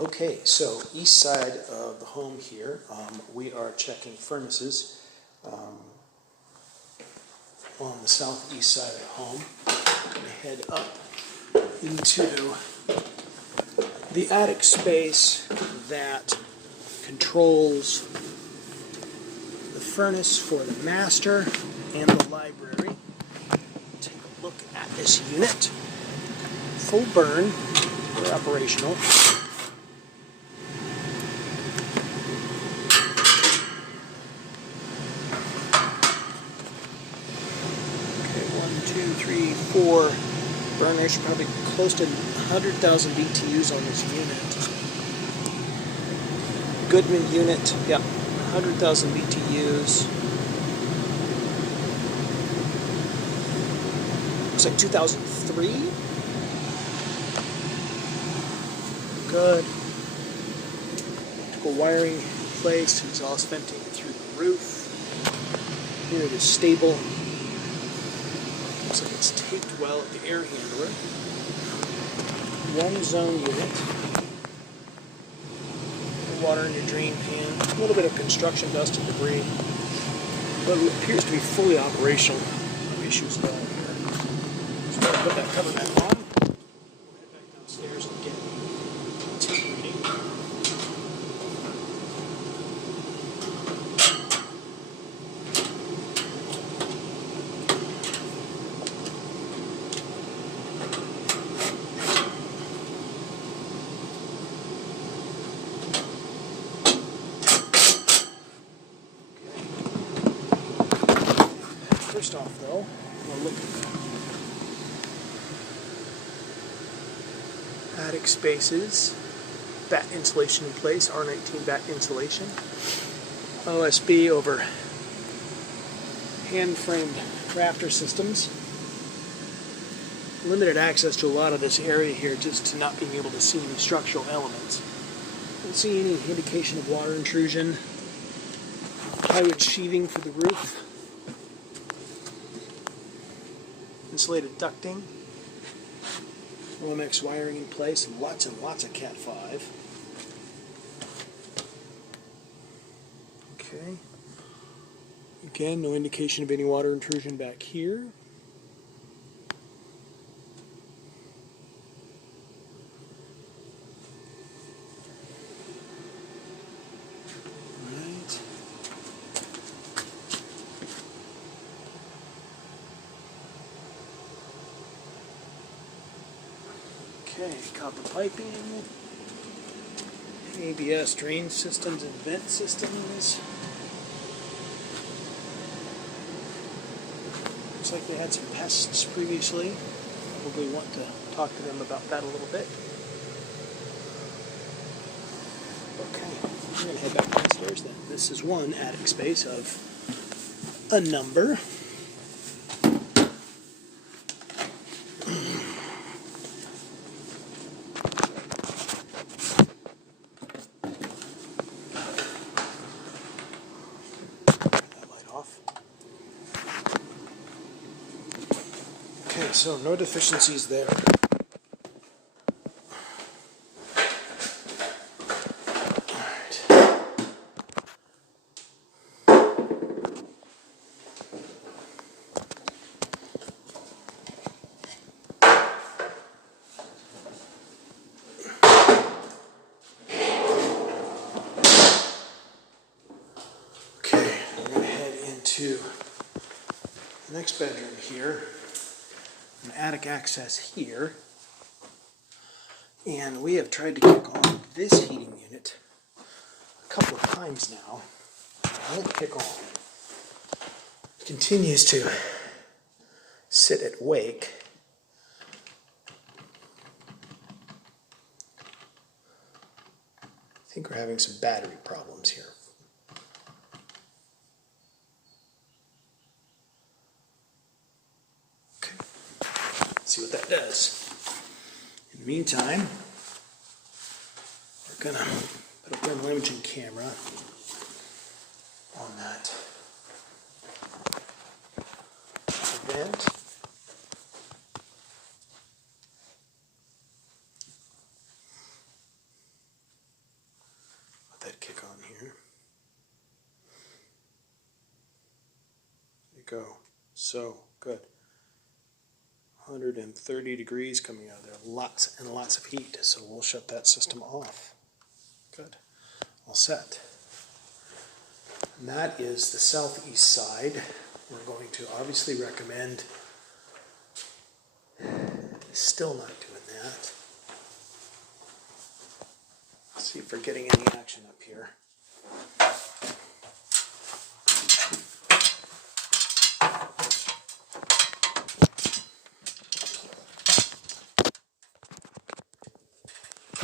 Okay, so east side of the home here, we are checking furnaces on the southeast side of the home. I'm going to head up into the attic space that controls the furnace for the master and the library. Take a look at this unit. Full burn, we're operational. Okay, 4 burners, probably close to 100,000 BTUs on this unit. Goodman unit, yeah, 100,000 BTUs. Looks like 2003. Good. Electrical wiring in place, exhaust venting through the roof. Here it is stable. Looks like it's taped well at the air handler. One zone unit. Water in your drain pan. A little bit of construction dust and debris. But it appears to be fully operational. No issues at all here. So I'm going to put that cover back on. We'll head back downstairs and get tea ready. First off, though, we'll look at attic spaces, batt insulation in place, R19 batt insulation, OSB over hand-framed rafter systems. Limited access to a lot of this area here, just to not being able to see any structural elements. Don't see any indication of water intrusion. Plywood sheathing for the roof. Insulated ducting, Romex wiring in place, lots and lots of Cat 5. Okay. Again, no indication of any water intrusion back here. Okay, copper piping, ABS drain systems and vent systems. Looks like they had some pests previously. Probably want to talk to them about that a little bit. Okay, I'm going to head back downstairs then. This is one attic space of a number. Okay, so no deficiencies there. Alright. Okay, we're going to head into the next bedroom here. An attic access here, and we have tried to kick on this heating unit a couple of times now. It won't kick on. It continues to sit at wake. I think we're having some battery problems here. See what that does. In the meantime, we're going to put a thermal imaging camera on that vent. kick on here. There you go. So, good. 130 degrees coming out of there. Lots and lots of heat. So we'll shut that system off. Good. All set. And that is the southeast side. We're going to obviously recommend still not doing that. Let's see if we're getting any action up here.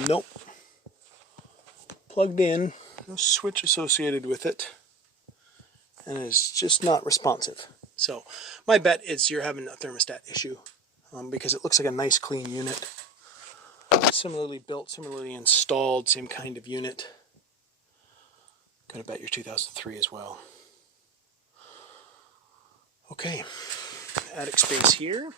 Nope. Plugged in, no switch associated with it, and it's just not responsive. So my bet is you're having a thermostat issue because it looks like a nice clean unit. Similarly built, similarly installed, same kind of unit. Gonna bet you're 2003 as well. Okay, attic space here.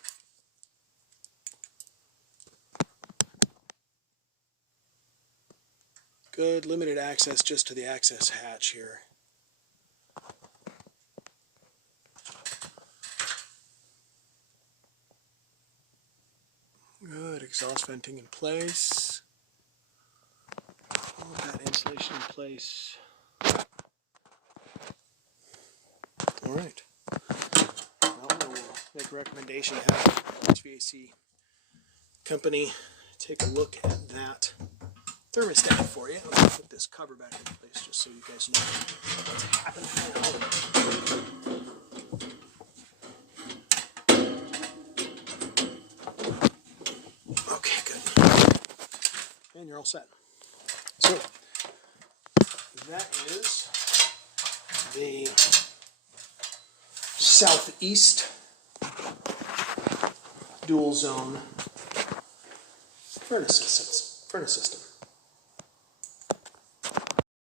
Good, limited access just to the access hatch here. Good, exhaust venting in place. All that insulation in place. All right. Now we'll make a recommendation to have HVAC company take a look at that thermostat for you. I'm going to put this cover back in place just so you guys know what's happening now. Okay, good. And you're all set. So, that is the southeast dual zone furnace system.